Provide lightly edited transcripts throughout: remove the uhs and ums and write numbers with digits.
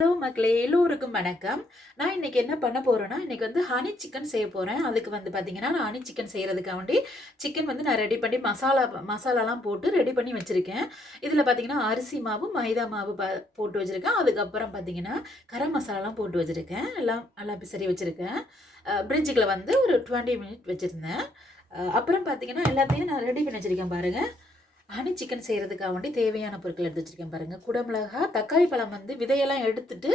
Hello மக்களே, எல்லோருக்கும் வணக்கம். நான் இன்னைக்கு என்ன பண்ண போறேன்னா, இன்னைக்கு வந்து ஹனி சிக்கன் செய்ய போறேன். அதுக்கு வந்து பார்த்தீங்கன்னா, நான் ஹனி சிக்கன் செய்றதுக்காண்டி சிக்கன் வந்து நான் ரெடி பண்ணி மசாலாலாம் போட்டு ரெடி பண்ணி வச்சிருக்கேன். இதில பார்த்தீங்கன்னா, அரிசி மாவு, மைதா மாவு போட்டு வச்சிருக்கேன். அதுக்கப்புறம் பார்த்தீங்கன்னா, கரம் மசாலாலாம் போட்டு வச்சிருக்கேன். எல்லாம் நல்லா பிசறி வச்சிருக்கேன். ஃப்ரிட்ஜுக்குள்ள வந்து ஒரு 20 மினிட் வச்சிருந்தேன். அப்புறம் பார்த்தீங்கன்னா, எல்லாத்தையும் நான் ரெடி பண்ணி வச்சிருக்கேன் பாருங்க. ஹனி சிக்கன் செய்கிறதுக்காக வேண்டி தேவையான பொருட்கள் எடுத்து வச்சுருக்கேன் பாருங்கள். குடமிளகா, தக்காளி பழம் வந்து விதையெல்லாம் எடுத்துட்டு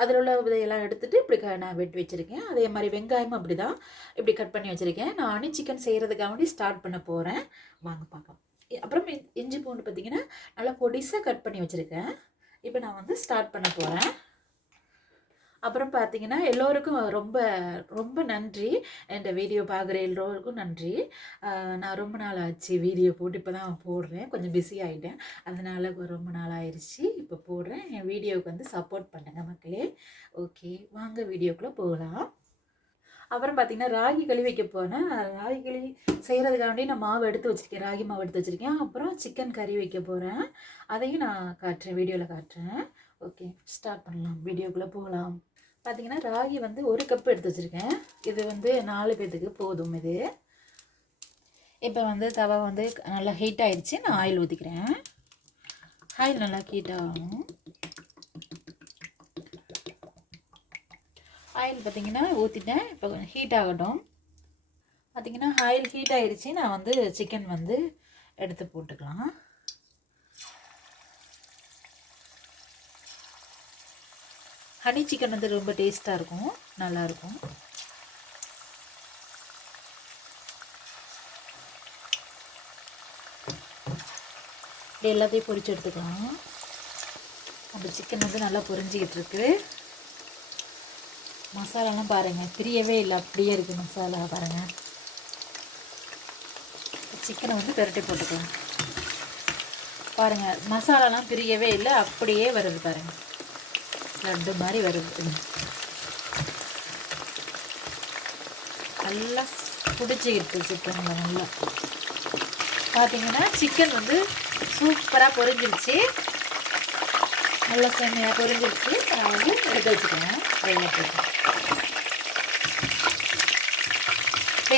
அதில் உள்ள விதையெல்லாம் எடுத்துட்டு இப்படி நான் வெட்டி வச்சுருக்கேன். அதே மாதிரி வெங்காயமும் அப்படி தான் இப்படி கட் பண்ணி வச்சுருக்கேன். நான் ஹனி சிக்கன் செய்கிறதுக்காக வேண்டி ஸ்டார்ட் பண்ண போகிறேன். வாங்க பார்க்கலாம். அப்புறம் இஞ்சி பூண்டு பார்த்தீங்கன்னா நல்லா பொடிசாக கட் பண்ணி வச்சுருக்கேன். இப்போ நான் வந்து ஸ்டார்ட் பண்ண போகிறேன். அப்புறம் பார்த்தீங்கன்னா எல்லோருக்கும் ரொம்ப ரொம்ப நன்றி. இந்த வீடியோ பார்க்குற எல்லோருக்கும் நன்றி. நான் ரொம்ப நாள் ஆச்சு வீடியோ போட்டு இப்போ தான் போடுறேன். கொஞ்சம் பிஸி ஆகிட்டேன். அதனால் ரொம்ப நாள் ஆயிடுச்சு. இப்போ போடுறேன். என் வீடியோவுக்கு வந்து சப்போர்ட் பண்ணுங்கள் மக்களே. ஓகே, வாங்க வீடியோக்குள்ளே போகலாம். அப்புறம் பார்த்தீங்கன்னா ராகி களி வைக்க போனேன். ராகி களி செய்கிறதுக்காண்டி நான் மாவு எடுத்து வச்சுருக்கேன். ராகி மாவு எடுத்து வச்சுருக்கேன். அப்புறம் சிக்கன் கறி வைக்க போகிறேன். அதையும் நான் காட்டுறேன், வீடியோவில் காட்டுறேன். ஓகே, ஸ்டார்ட் பண்ணலாம். வீடியோக்குள்ளே போகலாம். பார்த்தீங்கன்னா ராகி வந்து 1 கப் எடுத்து வச்சுருக்கேன். இது வந்து 4 பேத்துக்கு போதும் இது. இப்போ வந்து தவா வந்து நல்லா ஹீட் ஆகிடுச்சு. நான் ஆயில் ஊற்றிக்கிறேன். ஆயில் நல்லா ஹீட் ஆகும். ஆயில் பார்த்தீங்கன்னா ஊற்றிட்டேன். இப்போ ஹீட் ஆகட்டும். பார்த்தீங்கன்னா ஆயில் ஹீட் ஆகிடுச்சு. நான் வந்து சிக்கன் வந்து எடுத்து போட்டுக்கலாம். ஹனி சிக்கன் வந்து ரொம்ப டேஸ்ட்டாக இருக்கும், நல்லாயிருக்கும். இப்படி எல்லாத்தையும் பொரிச்சு எடுத்துக்கலாம். அந்த சிக்கன் வந்து நல்லா பொரிஞ்சிக்கிட்டு இருக்குது. மசாலாலாம் பாருங்கள், பிரியவே இல்லை, அப்படியே இருக்குது மசாலா பாருங்கள். சிக்கனை வந்து பெரட்டி போட்டுக்கலாம். பாருங்கள், மசாலாலாம் பிரியவே இல்லை, அப்படியே வருது பாருங்கள். லட்டு மாதிரி வருது. நல்லா பிடிச்சிக்கிட்டு சிக்கனில் நல்லா பார்த்தீங்கன்னா சிக்கன் வந்து சூப்பராக பொரிஞ்சிருச்சு. நல்லா செம்மையாக பொரிஞ்சிருச்சு. நான் வந்து எடுத்து வச்சுக்கிறேன்.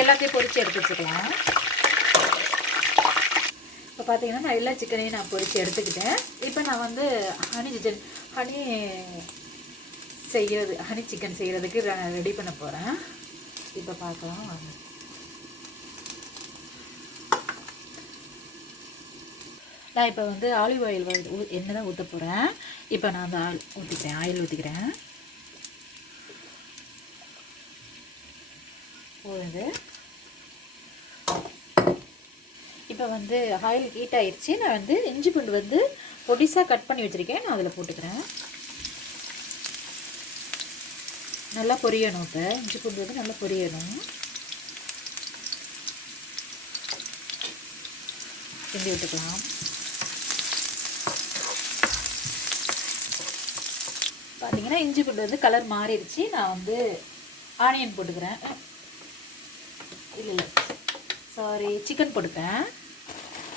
எல்லாத்தையும் பொரித்து எடுத்து வச்சுக்கலாம். இப்போ பார்த்தீங்கன்னா நான் எல்லா சிக்கனையும் நான் பொரித்து எடுத்துக்கிட்டேன். இப்போ நான் வந்து ஹனி சிக்கன் செய்கிறதுக்கு ரெடி பண்ண போகிறேன். இப்போ பார்க்கலாம் வாங்க. நான் இப்போ வந்து ஆலிவ் ஆயில் எண்ணெய் தான் ஊற்ற போகிறேன். இப்போ நான் அந்த ஆயில் ஊற்றிக்கிறேன். போகுது. இப்போ வந்து ஆயில் ஹீட் ஆயிடுச்சு. நான் வந்து இஞ்சி பூண்டு வந்து பொடிசாக கட் பண்ணி வச்சுருக்கேன். நான் அதில் போட்டுக்கிறேன். நல்லா பொரியணும். இப்போ இஞ்சி பூண்டு வந்து நல்லா பொரியணும். கிண்டி விட்டுக்கலாம். பார்த்தீங்கன்னா இஞ்சி பூண்டு வந்து கலர் மாறிடுச்சு. நான் வந்து ஆனியன் போட்டுக்கிறேன். இல்லை சாரி, சிக்கன் போட்டுக்கிறேன்.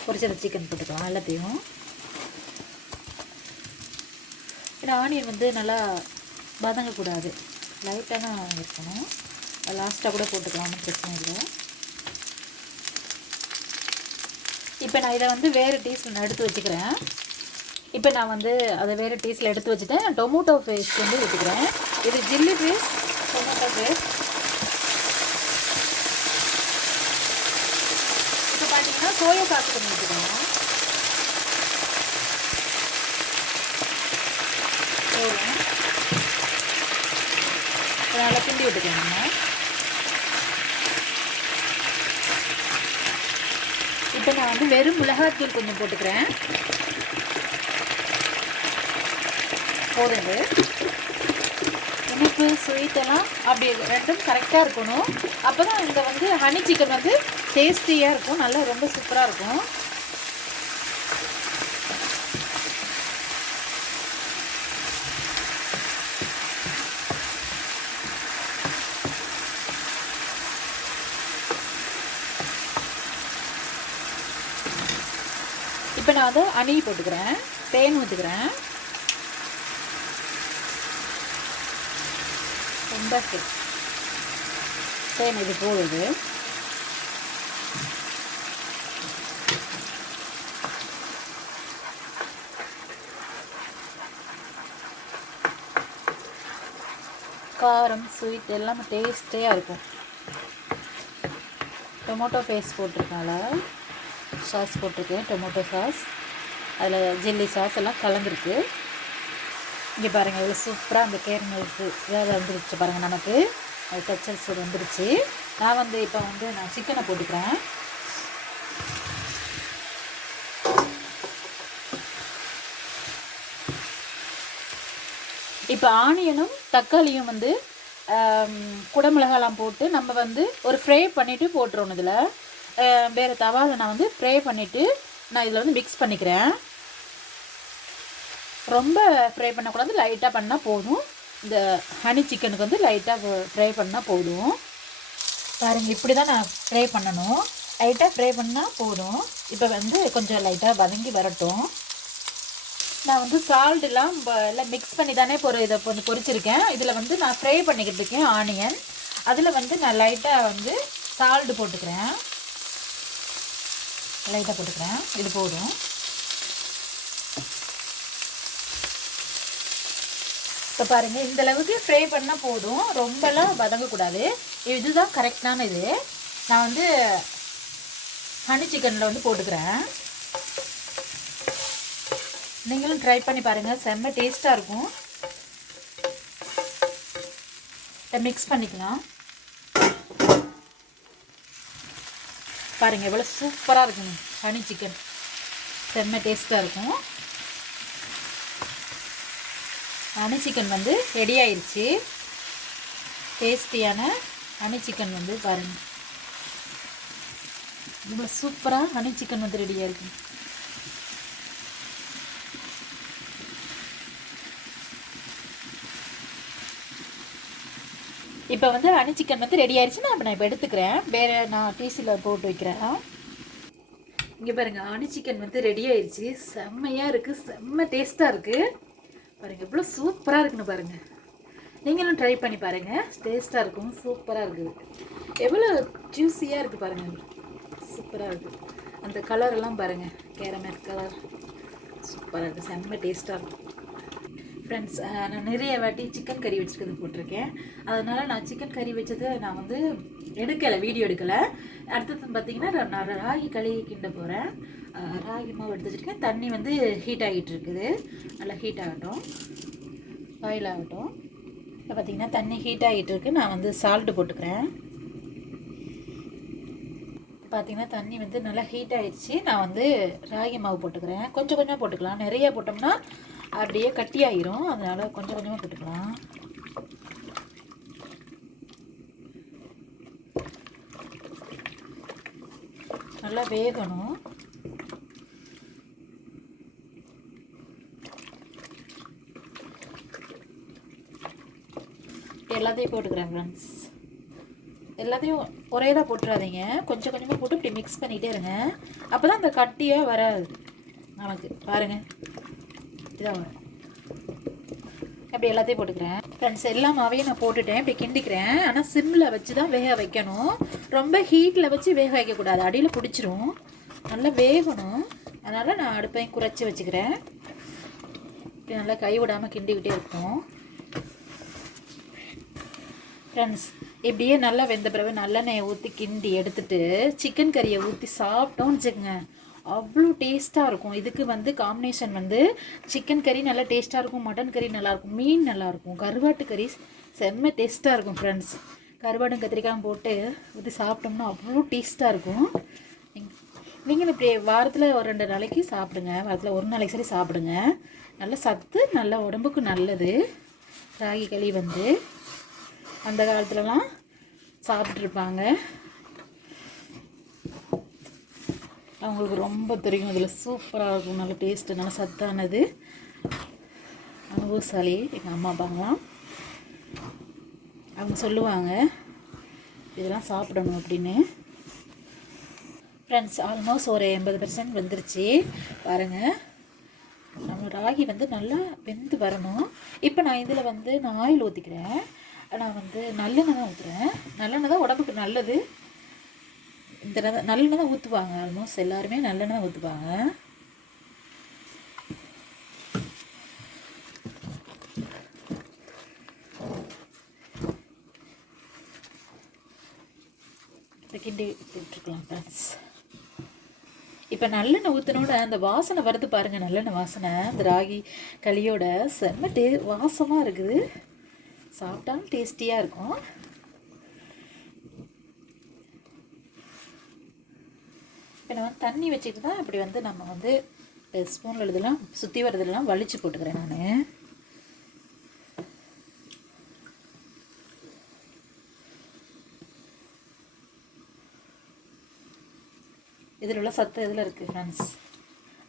பொரிச்ச சிக்கன் போட்டுக்கலாம் எல்லாத்தையும். ஏன்னா ஆனியன் வந்து நல்லா வதங்கக்கூடாது, லைட்டாக தான் இருக்கணும். லாஸ்ட்டாக கூட போட்டுக்கலாம், ஒன்றும் பிரச்சனை இல்லை. இப்போ நான் இதை வந்து வேறு டீஸில் நான் எடுத்து வச்சுக்கிறேன். இப்போ நான் வந்து அதை வேறு டீஸில் எடுத்து வச்சுட்டேன். டொமேட்டோ பேஸ்ட் வந்து ஊற்றிக்கிறேன். இது சில்லி பேஸ்ட், டொமேட்டோ பேஸ்ட். இப்போ பார்த்தீங்கன்னா சோயா சாஸ் பண்ணி வச்சுக்கிறேன். நல்லா கிண்டி விட்டுக்கலாம். இப்போ நான் வந்து வெறும் மிளகாத்தூள் கொஞ்சம் போட்டுக்கிறேன். போடுது இனிப்பு ஸ்வீட்டெல்லாம் அப்படி ரெண்டும் கரெக்டாக இருக்கணும். அப்போ தான் இந்த வந்து ஹனி சிக்கன் வந்து டேஸ்டியாக இருக்கும், நல்லா ரொம்ப சூப்பராக இருக்கும். இப்போ நான் அதை ஹனி போட்டுக்கிறேன். தேன் ஊற்றுக்கிறேன். ரொம்ப சேம் இது போகுது. காரம் ஸ்வீட் எல்லாமே டேஸ்டியாக இருக்கும். டொமேட்டோ பேஸ்ட் போட்டிருக்கால, சாஸ் போட்டிருக்கேன், டொமேட்டோ சாஸ், அதில் ஜில்லி சாஸ் எல்லாம் கலந்துருக்கு. இங்கே பாருங்கள் இவ்வளோ சூப்பராக அந்த கேரமலுக்கு வேறு வந்துருச்சு பாருங்கள். நமக்கு அது டச்சர்ஸ் வந்துருச்சு. நான் வந்து இப்போ வந்து நான் சிக்கனை போட்டுக்கிறேன். இப்போ ஆனியனும் தக்காளியும் வந்து குடமிளகாலாம் போட்டு நம்ம வந்து ஒரு ஃப்ரை பண்ணிவிட்டு போட்டுருவோம். இதில் வேறு தவாவில் நான் வந்து ஃப்ரை பண்ணிவிட்டு நான் இதில் வந்து மிக்ஸ் பண்ணிக்கிறேன். ரொம்ப ஃப்ரை பண்ணக்கூடாது, லைட்டாக பண்ணால் போதும். இந்த ஹனி சிக்கனுக்கு வந்து லைட்டாக ஃப்ரை பண்ணால் போதும். பாருங்கள் இப்படி தான் நான் ஃப்ரை பண்ணணும். லைட்டாக ஃப்ரை பண்ணால் போதும். இப்போ வந்து கொஞ்சம் லைட்டாக வதங்கி வரட்டும். நான் வந்து சால்ட்டெல்லாம் எல்லாம் மிக்ஸ் பண்ணி தானே இதை வந்து பொரிச்சிருக்கேன். இதில் வந்து நான் ஃப்ரை பண்ணிக்கிட்டு இருக்கேன் ஆனியன். அதில் வந்து நான் லைட்டாக வந்து சால்ட்டு போட்டுக்கிறேன். லைட்டாக போட்டுக்கிறேன், இது போதும். இப்போ பாருங்கள் இந்தளவுக்கு ஃப்ரை பண்ணால் போதும், ரொம்பலாம் வதங்கக்கூடாது. இதுதான் கரெக்டான இது. நான் வந்து ஹனி சிக்கனில் வந்து போட்டுக்கிறேன். நீங்களும் ட்ரை பண்ணி பாருங்கள், செம்ம டேஸ்ட்டாக இருக்கும். இதை மிக்ஸ் பண்ணிக்கலாம். பாருங்கள் எவ்வளோ சூப்பராக இருக்குங்க ஹனி சிக்கன், செம்ம டேஸ்ட்டாக இருக்கும். ஹனி சிக்கன் வந்து ரெடி ஆயிடுச்சு. டேஸ்டியான ஹனி சிக்கன் வந்து பாருங்கள் இவ்வளோ சூப்பராக ஹனி சிக்கன் வந்து ரெடியாக இருக்கும். இப்போ வந்து ஹனி சிக்கன் வந்து ரெடி ஆயிடுச்சு. நான் இப்போ எடுத்துக்கிறேன், வேறு நான் டீசியில் போட்டு வைக்கிறேன். இங்கே பாருங்கள் ஹனி சிக்கன் வந்து ரெடி ஆயிடுச்சு. செம்மையாக இருக்குது, செம்ம டேஸ்ட்டாக இருக்குது. பாருங்கள் எவ்வளோ சூப்பராக இருக்குன்னு பாருங்கள். நீங்களும் ட்ரை பண்ணி பாருங்கள், டேஸ்ட்டாக இருக்கும், சூப்பராக இருக்குது. எவ்வளோ ஜூஸியாக இருக்குது பாருங்கள், சூப்பராக இருக்குது. அந்த கலரெல்லாம் பாருங்கள், கேரமல் கலர் சூப்பராக இருக்குது, செம்ம டேஸ்ட்டாக இருக்கும். ஃப்ரெண்ட்ஸ், நான் நிறைய வாட்டி சிக்கன் கறி வச்சுக்கிறது போட்டிருக்கேன். அதனால் நான் சிக்கன் கறி வச்சதை நான் வந்து எடுக்கலை, வீடியோ எடுக்கலை. அடுத்தது பார்த்திங்கன்னா நான் ராகி களி கிண்ட போகிறேன். ராகி மாவு எடுத்து வச்சுருக்கேன். தண்ணி வந்து ஹீட் ஆகிட்டு இருக்குது, நல்லா ஹீட் ஆகட்டும், பாயில் ஆகட்டும். இப்போ பார்த்திங்கன்னா தண்ணி ஹீட் ஆகிட்டு இருக்குது. நான் வந்து சால்ட்டு போட்டுக்கிறேன். பார்த்திங்கன்னா தண்ணி வந்து நல்லா ஹீட் ஆகிடுச்சு. நான் வந்து ராகி மாவு போட்டுக்கிறேன். கொஞ்சம் கொஞ்சமாக போட்டுக்கலாம், நிறைய போட்டோம்னா அப்படியே கட்டி ஆகிரும். அதனால் கொஞ்சம் கொஞ்சமாக போட்டுக்கலாம். நல்லா வேகணும். எல்லாத்தையும் போட்டுக்கிறேன் ஃப்ரெண்ட்ஸ். எல்லாத்தையும் ஒரே தான் போட்டுறாதீங்க, கொஞ்சம் கொஞ்சமாக போட்டு இப்படி மிக்ஸ் பண்ணிகிட்டே இருங்க. அப்போ தான் அந்த கட்டியாக வராது நமக்கு. பாருங்கள் இதான் வரும். அப்படி எல்லாத்தையும் போட்டுக்கிறேன் ஃப்ரெண்ட்ஸ். எல்லா மாவையும் நான் போட்டுட்டேன், இப்படி கிண்டிக்கிறேன். ஆனால் சிம்மில் வச்சு தான் வேக வைக்கணும், ரொம்ப ஹீட்டில் வச்சு வேக வைக்கக்கூடாது, அடியில் பிடிச்சிரும். நல்லா வேகணும், அதனால் நான் அடுப்பையும் குறைச்சி வச்சுக்கிறேன். இப்படி நல்லா கை விடாமல் கிண்டிக்கிட்டே இருக்கும் ஃப்ரெண்ட்ஸ். இப்படியே நல்லா வெந்த பிறகு நல்லெண்ணெயை ஊற்றி கிண்டி எடுத்துகிட்டு சிக்கன் கறியை ஊற்றி சாப்பிட்டோன்னு வச்சுக்கோங்க, அவ்வளோ டேஸ்ட்டாக இருக்கும். இதுக்கு வந்து காம்பினேஷன் வந்து சிக்கன் கறி நல்லா டேஸ்ட்டாக இருக்கும், மட்டன் கறி நல்லாயிருக்கும், மீன் நல்லாயிருக்கும், கருவாட்டு கறி செம்ம டேஸ்ட்டாக இருக்கும் ஃப்ரெண்ட்ஸ். கருவாடும் கத்திரிக்காயும் போட்டு ஊற்றி சாப்பிட்டோம்னா அவ்வளோ டேஸ்ட்டாக இருக்கும். நீங்களும் இப்படி வாரத்தில் ஒரு 2 நாளைக்கு சாப்பிடுங்க, வாரத்தில் 1 நாளைக்கு சரி சாப்பிடுங்க. நல்ல சத்து, நல்ல உடம்புக்கு நல்லது. ராகி களி வந்து அந்த காலத்துலலாம் சாப்பிட்ருப்பாங்க, அவங்களுக்கு ரொம்ப தெரியும். இதில் சூப்பராக இருக்கும், நல்ல டேஸ்ட்டு, நல்ல சத்தானது. அனுபவசாலி எங்கள் அம்மா அப்பாங்களாம், அவங்க சொல்லுவாங்க இதெல்லாம் சாப்பிடணும் அப்படின்னு. ஃப்ரெண்ட்ஸ், ஆல்மோஸ்ட் ஒரு 80% வந்துருச்சு பாருங்கள். நம்ம ராகி வந்து நல்லா வெந்து வரணும். இப்போ நான் இதில் வந்து நான் ஆயில் ஊற்றிக்கிறேன். நான் வந்து நல்லெண்ணெய் தான் ஊற்றுறேன். நல்லெண்ணெய் தான் உடம்புக்கு நல்லது. இந்த நல்லெண்ணெய் தான் ஊற்றுவாங்க. ஆல்மோஸ்ட் எல்லாருமே நல்லெண்ணெய் தான் ஊற்றுவாங்க. கிண்டி விட்டுருக்கலாம் ஃப்ரெண்ட்ஸ். இப்போ நல்லெண்ணெய் ஊற்றினோட அந்த வாசனை வருது பாருங்கள். நல்லெண்ணெய் வாசனை அந்த ராகி களியோட செம்ம வாசமாக இருக்குது. சாப்பிட்டாலும் டேஸ்டியாக இருக்கும். இப்போ நான் வந்து தண்ணி வச்சுட்டு தான் இப்படி வந்து நம்ம வந்து ஸ்பூனில் இதெல்லாம் சுற்றி வரதெல்லாம் வலிச்சு போட்டுக்கிறேன் நான். இதில் உள்ள சத்து எதில் இருக்குது ஃப்ரெண்ட்ஸ்?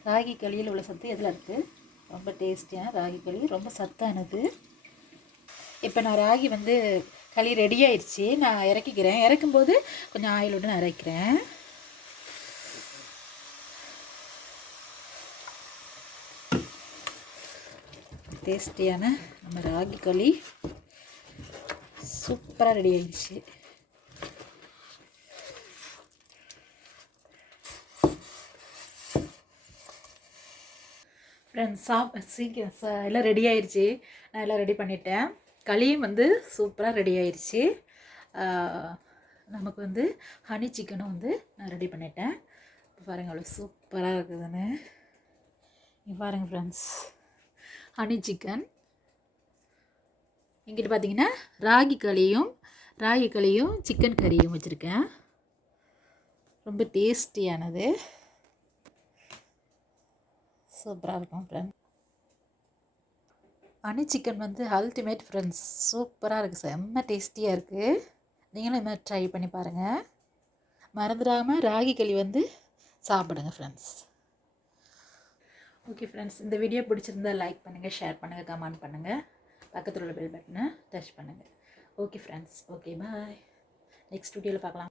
ராகி களியில் உள்ள சத்து எதில் இருக்குது? ரொம்ப டேஸ்டியான ராகி களி, ரொம்ப சத்தானது. இப்போ நான் ராகி வந்து களி ரெடி ஆயிடுச்சு. நான் இறக்கிக்கிறேன். இறக்கும்போது கொஞ்சம் ஆயிலோடு நான் இறக்கிறேன். டேஸ்டியான நம்ம ராகி களி சூப்பராக ரெடி ஆயிடுச்சு. ஃப்ரெண்ட்ஸ் சீக்கிரம் எல்லாம் ரெடி ஆயிடுச்சு. நான் எல்லாம் ரெடி பண்ணிட்டேன். களியும் வந்து சூப்பராக ரெடி ஆயிடுச்சு. நமக்கு வந்து ஹனி சிக்கனும் வந்து நான் ரெடி பண்ணிட்டேன். இப்போ பாருங்கள் அவ்வளோ சூப்பராக இருக்குதுன்னு. இங்கே பாருங்கள் ஃப்ரெண்ட்ஸ், ஹனி சிக்கன். இங்கிட்டு பார்த்தீங்கன்னா ராகி களியும் சிக்கன் கறியும் வச்சுருக்கேன். ரொம்ப டேஸ்டியானது, சூப்பராக இருக்கும் ஃப்ரெண்ட்ஸ். ஹனி சிக்கன் வந்து அல்டிமேட் ஃப்ரெண்ட்ஸ். சூப்பராக இருக்குது, செம்ம டேஸ்டியாக இருக்குது. நீங்களும் இது மாதிரி ட்ரை பண்ணி பாருங்கள். மறந்துடாமல் ராகி களி வந்து சாப்பிடுங்க ஃப்ரெண்ட்ஸ். ஓகே ஃப்ரெண்ட்ஸ், இந்த வீடியோ பிடிச்சிருந்தா லைக் பண்ணுங்கள், ஷேர் பண்ணுங்கள், கமெண்ட் பண்ணுங்கள், பக்கத்தில் உள்ள பெல் பட்டனை டச் பண்ணுங்கள். Okay friends, okay bye. Next வீடியோவில் பார்க்கலாம்.